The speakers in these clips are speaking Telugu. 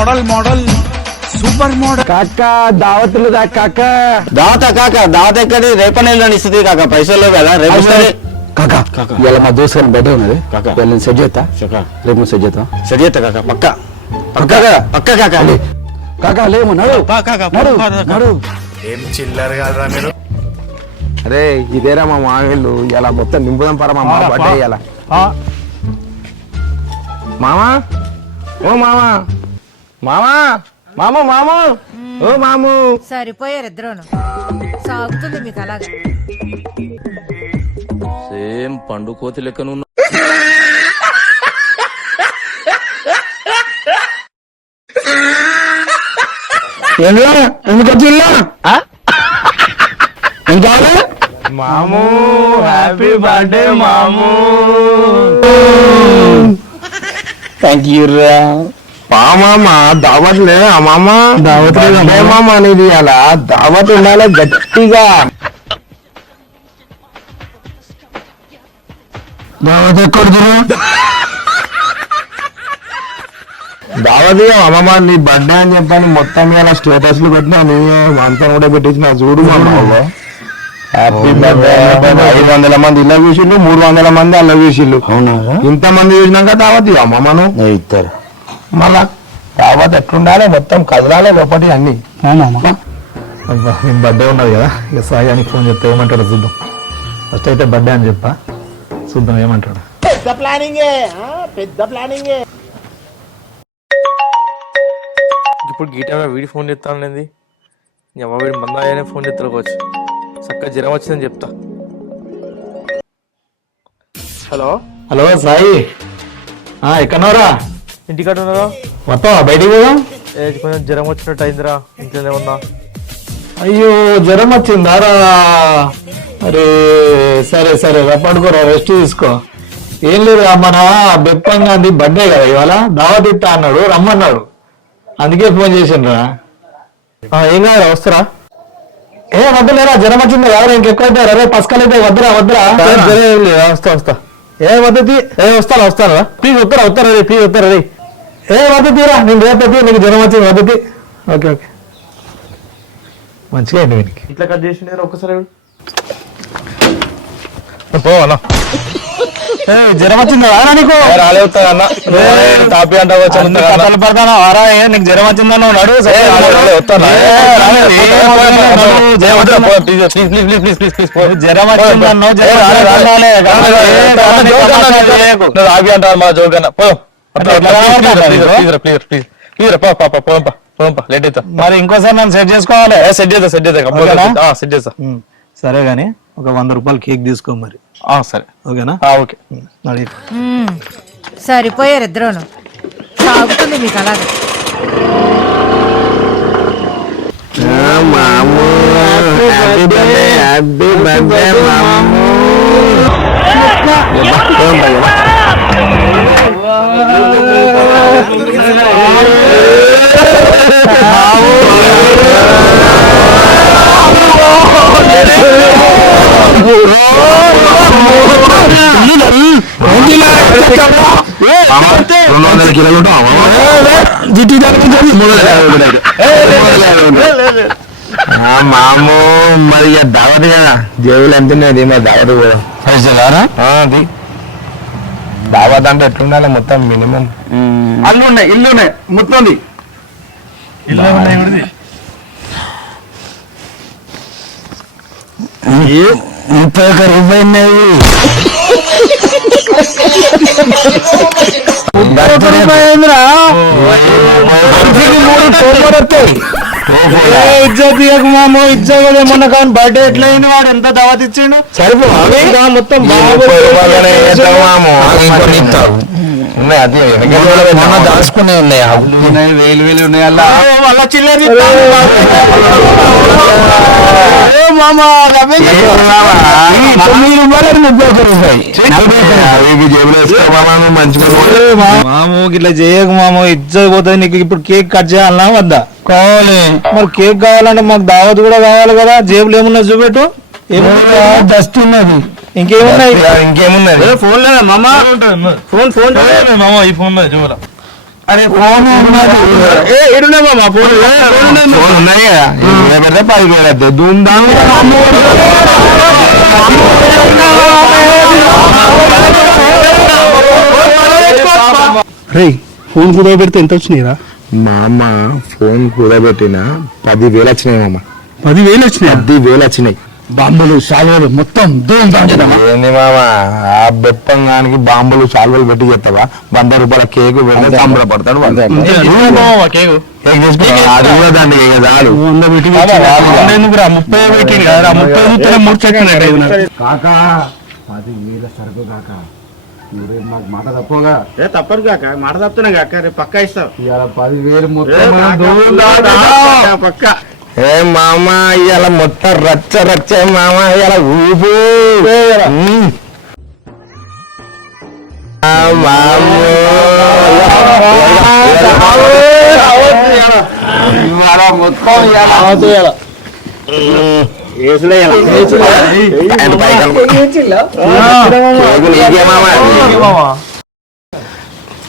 Model model super model. కాక దావతులు కాక దావత ఎక్కడి రేపనేలో ఇస్తుంది కాక పైసలు కదా రేపు కాక ఇలా మా దోస్తు గారి బెటర్ ఉన్నది కాక నేను సెట్ చేస్తా రేపు సెట్ చేస్తా కాక పక్క కాక కాక లేము నడు ఏం చిల్లర కాదురా మీరు. అరే ఇదేరా మా మామిళ్ళు ఇలా మొత్తం నింపుదాం పరా మా మామ బర్త్డే ఇయ్యాల మామా ఓ మామా మామా మామూ మామూ ఓ మామూ సరిపోయారు ఇద్దరును. సాగుతుంది మీకు అలాగా. సేమ్ పండు కోతి లెక్కను ఎందుకు వచ్చిల్లా ఇంకా మామూ హ్యాపీ బర్త్డే మామూ. థ్యాంక్ యూ రా మామా దావత్లే మామ దావత్లే మామ అనేది అలా దావత్ ఉండాలి గట్టిగా. దావత్ ఎక్కడుతున్నా దావత్ అమ్మమ్మ నీ బర్త్డే అని చెప్పాను మొత్తం ఇలా స్టేటస్లు పెట్టినా నీ అంతా కూడా పెట్టించిన చూడు మామూలు హ్యాపీ బర్త్డే 500 మంది ఇలా చూసిళ్ళు 300 మంది అలా చూసిళ్ళు. అవునా ఇంత మంది చూసినాక దావత్ అమ్మమ్మను ఇస్తారు మళ్ళా దావత్ ఎట్లుండాలి మొత్తం కదలాలి లోపటి అన్ని. బర్త్డే ఉన్నది కదా ఇక సాయానికి ఫోన్ చెప్తే ఏమంటాడు చూద్దాం. ఫస్ట్ అయితే బర్త్డే అని చెప్పా చూద్దాం ఏమంటాడు. పెద్ద ప్లానింగే. ఇప్పుడు గీటా వీడి ఫోన్ చేస్తాను లేంది వీడి మందాయనే ఫోన్ చేస్తాడుకోవచ్చు చక్కగా జ్వరం వచ్చిందని చెప్తా. హలో హలో సాయి ఎక్కడన్నారా? ఇంటికాడ ఉన్నారా? వస్తావా బయటికి పోదాం? కొంచెం జ్వరం వచ్చినట్టు అయిందిరా ఇంట్లోనే ఉన్నా. అయ్యో జ్వరం వచ్చిందారా? అరే సరే సరే పడుకోరా రెస్ట్ తీసుకో. ఏం లేదు మన బెప్పంగా బర్త్డే కదా ఇవాళ దావత్ ఇస్తా అన్నాడు రమ్మన్నాడు అందుకే ఫోన్ చేసిండ్రా. ఏం కాదు వస్తారా? ఏ వద్దులేరా జ్వరం వచ్చింది ఎవరు ఇంకెక్కువ అరే పసకలైతే వద్దురా వస్తా ఏ వద్దతి వస్తారా ప్లీజ్ వస్తారా ప్లీజ్ వస్తారా ఏ వద్దతిరా నేను రేపు నీకు జ్వరం వచ్చింది వద్దతి. ఓకే ఓకే మంచిగా అండి వీనికి ఇట్లా కట్ చేసి ఒక్కసారి పోవన్నా జ్వరం వచ్చిందా నీకు? రాలేవుతాదన్న తాపి అంటావు పడతానా వారా నీకు జ్వరం వచ్చిందన్నా నడు జ్వరం వచ్చిందన్నా తాపి అంటారు మా జోకన్నా లేట్ అవుతా. మరి ఇంకోసారి నన్ను సెట్ చేసుకోవాలి. సెట్ చేస్తా. సరే గాని ఒక 100 రూపాయలు కేక్ తీసుకో మరి. సరే ఓకేనా? ఓకే. సరిపోయారు ఇద్దరును. సాగుతుంది మీకు అలాగా. మామూ హ్యాపీ బర్త్డే మామూ. మామూ మరి దావత్ కదా జేబులు ఎంత ఉన్నది మరి దావత్ కూడా అది దావత్ అంటే ఎట్లుండాలి మొత్తం మినిమం ఇల్లు ఉన్నాయి మొత్తం 31 రూపాయలు ఇజ్జత్ మామూ ఇజ్జత్ మొన్న కానీ బర్త్డే ఎట్లయింది వాడు ఎంత దావత్ ఇచ్చిండు సరిపో మొత్తం దాచుకునే ఉన్నాయి వేలు ఉన్నాయి అలా చిల్లర మామూ ఇట్లా చేయకు మామూ ఇజ్జత్ పోతుంది నీకు. ఇప్పుడు కేక్ కట్ చేయాలన్నా వద్దా? కావాలి. మరి కేక్ కావాలంటే మాకు దావత్ కూడా కావాలి కదా. జేబులు ఏమున్నా చూపెట్టు. డస్ట్ ఉన్నది ఇంకేమున్నాయి? ఇంకేమున్నది? ఫోన్ లేదా మామా? ఫోన్ మామ ఈ ఫోన్ చూడరా అరే ఫోన్ ఉన్నాయి కదా పెడితే 10,000 అవుతుంది ధూమ్ధామ్ రే ఫోన్ కుదవ పెడితే ఎంత వచ్చినాయిరా? మా అమ్మ ఫోన్ కూడబెట్టిన 10,000 వచ్చినాయి మామ. 10,000 వచ్చినాయి. 10,000 వచ్చినాయి. బాంబులు సాల్వలు మొత్తం ఏంది మామ ఆ బెప్పంగానికి బాంబులు సాల్వలు పెట్టి చేస్తావా? 100 రూపాయల కేకు పెడితే సంబరపడతాడు. అది కూడా దాన్ని చాలు. 100 పెట్టి 30 పెట్టింది కదా 30 3 చెట్లు కాకా 10,000 సరుకు కాకా రేపు మాకు మాట తప్పగా తప్పదు కాక మాట తప్పుతున్నా కాక రేపు పక్కా ఇస్తావు. ఇవాళ 10,000 మొత్తం పక్క ఏ మామ ఇవాళ మొత్తం రచ్చ రచ్చ మామ ఇవాళ ఊపు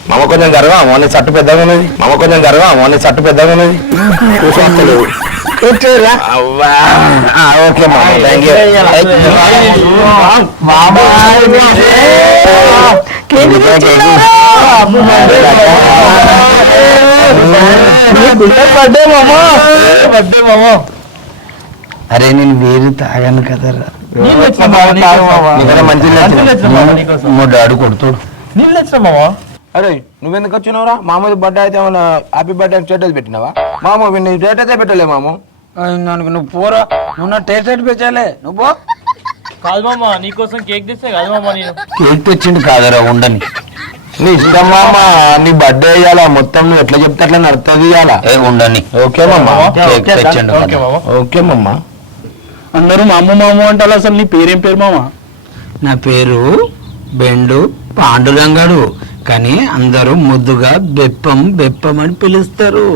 మామ కొంచెం గర్వం మొన్న చట్టు పెద్దగా ఉన్నది. మామ కొంచెం గర్వం మొన్న చట్టు పెద్దగా ఉన్నది. ఓకే మామ థ్యాంక్ యూ. అరే నేను వేరు తాగాను కదరా. మా డాడీ కొడుతాడు. అరే నువ్వెందుకు వచ్చినావురా? మామూలు బర్త్డే అయితే ఏమన్నా హ్యాపీ బర్త్డే స్టేటస్ పెట్టినావా? మామ నీ స్టేటస్ పెట్టలే మామ. నువ్వు పోరా నువ్వు నా స్టేటస్ పెట్టాలే నువ్వు పో. కాదు మామ నీకోసం కేక్ తెస్తే కాదు మామ నేను కేక్ తెచ్చిండు కాదరా ఉండని. నీ ఇష్టం మామ నీ బర్త్డే ఇయ్యాలా మొత్తం నువ్వు ఎట్లా చెప్తే అట్లా నడుతుంది ఇయ్యాలా ఉండని. ఓకే మామ కేక్ తెచ్చండు. ఓకే మామ. అందరూ మామ మామ అంటారు. అసలు నీ పేరేం పేరు మామ? నా పేరు బెండు పాండురంగడు, కానీ అందరూ ముద్దుగా బెప్పం బెప్పం అని పిలుస్తారు.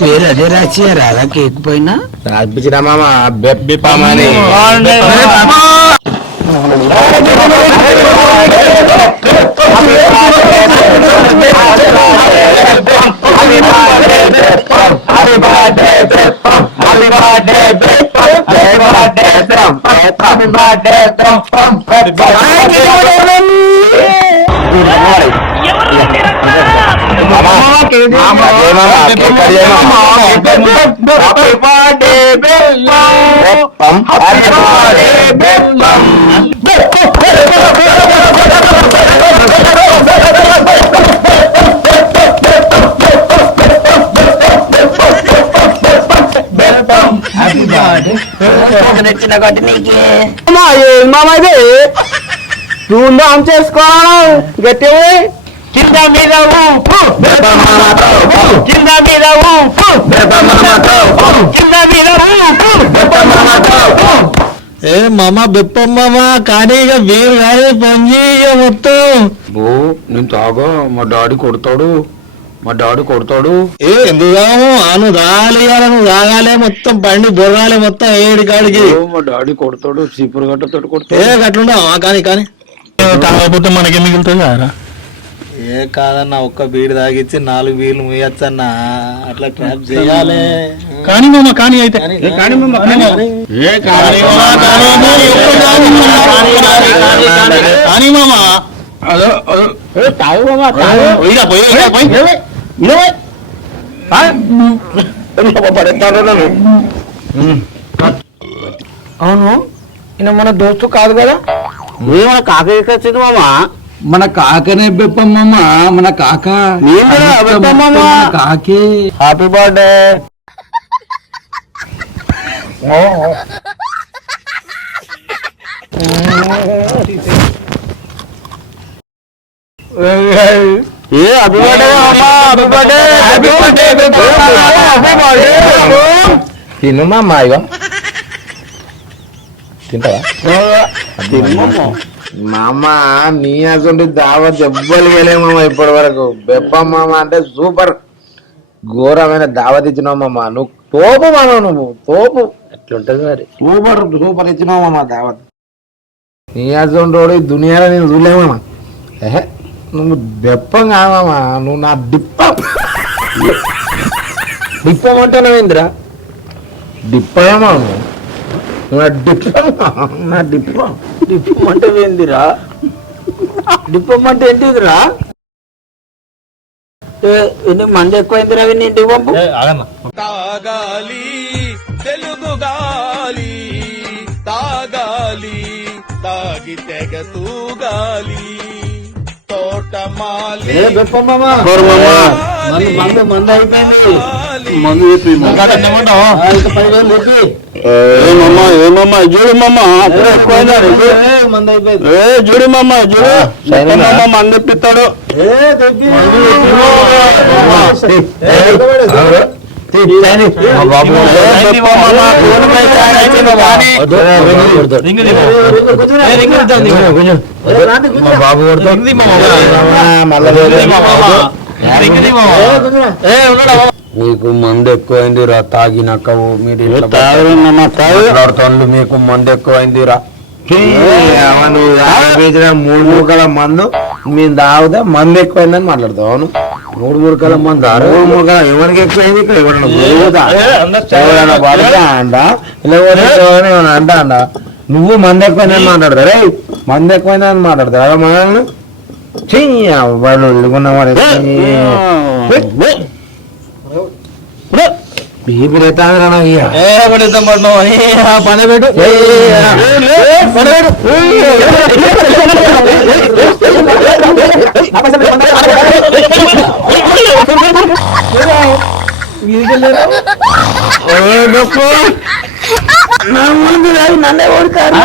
పేరు అదే రాసియారా అలా కేక్ పైన? రాసిరా మామ బెప్పమని. మామది ధూమ్ధాం చేసుకోవడం గట్టి కింద మీద కింద మీద కింద మీద ఏ మామ బెప్పం మామ కానీ ఇక వీరు కానీ పొంగి మొత్తం నేను తాగా మా డాడీ కొడతాడు. ఏ ఎందుకు తాగము? నువ్వు తాగాలి నువ్వు తాగాలే మొత్తం బండి బొర్రాలే మొత్తం ఏడు కాడికి. మా డాడీ కొడతాడు చీపురు గట్టతో ఏ కొడతాడు. గట్లుండవు కానీ కానీ తాగకపోతే మనకేం మిగులుతుంది కదరా? ఏ కాదన్నా ఒక్క బీడు తాగిచ్చి 4 బీర్లు ముయ్యచ్చన్నా అట్లా ట్రాప్ చేయాలి. కానీ మామ కానీ అయితే కానీ మామ అవును ఈయన మన దోస్తు కాదు కదా? మన కాక వచ్చింది మామ. మన కాకనే బెప్పం మామ, మన కాక కాకే. Happy birthday. తిను మామ ఇగో తింటావా? మామ నీ అసలు దావత్ ఎవ్వరు వెళ్ళేమమ్మ ఇప్పటి వరకు. బెప్పమ్మ అంటే సూపర్ ఘోరమైన దావత్ ఇచ్చినావు మామ. నువ్వు తోపు మామ, నువ్వు తోపు. ఎట్లుంటది మరి? సూపర్ ఇచ్చినావు మామ దావత్. నీ అసలు దునియాలో నేను చూడలేమమ్మా. నువ్వు దెప్పం కాదమ్మా, నువ్వు నా డిప్పం. డిప్పం అంటున్నావేంద్రా? డిప్పమా నువ్వు నా డిప్పం, నా డిప్పం. డిప్పం అంటే ఏందిరా? డిప్పం అంటే ఏంటిదిరా? ఎన్ని మంది ఎక్కువైందిరా ఇంటికి పంపు. తాగాలి తెలుగు గాలి, తాగాలి తాగి తెగ తూగాలి, తోటమాలి మంది అయిపోయింది. మందు చెప్పి ఏమమ్మా చూడు మమ్మ మంది అయిపోయింది. చూడు మమ్మ చూడు మంది ఇప్పిస్తాడు. మీకు మందు ఎక్కువైందిరా, తాగినాక మీరు మాట్లాడుతాను. మీకు మందు ఎక్కువైందిరా. 3 మురకాల మందు మేము తాగితే మందు ఎక్కువైందని మాట్లాడతావు. అవును, 3 మురకాల మందు 3 మురకాల ఎవరికి ఎక్కువైంది? ఇక్కడ ఎవరైనా పడితే అంట, ఇలా అంట అంట నువ్వు మందు ఎక్కువైందని మాట్లాడతా. రే మందు ఎక్కువైందని మాట్లాడతా అలా మనల్ని వాళ్ళు వెళ్ళుకున్నవాడు నన్నే ఓడతారు.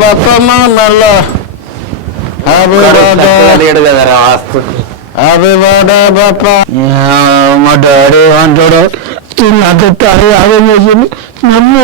బప్పమ్మ నల్ల మా డాడీ అంటాడు తిన్నట్టు తాగి ఆగం చేసింది నన్ను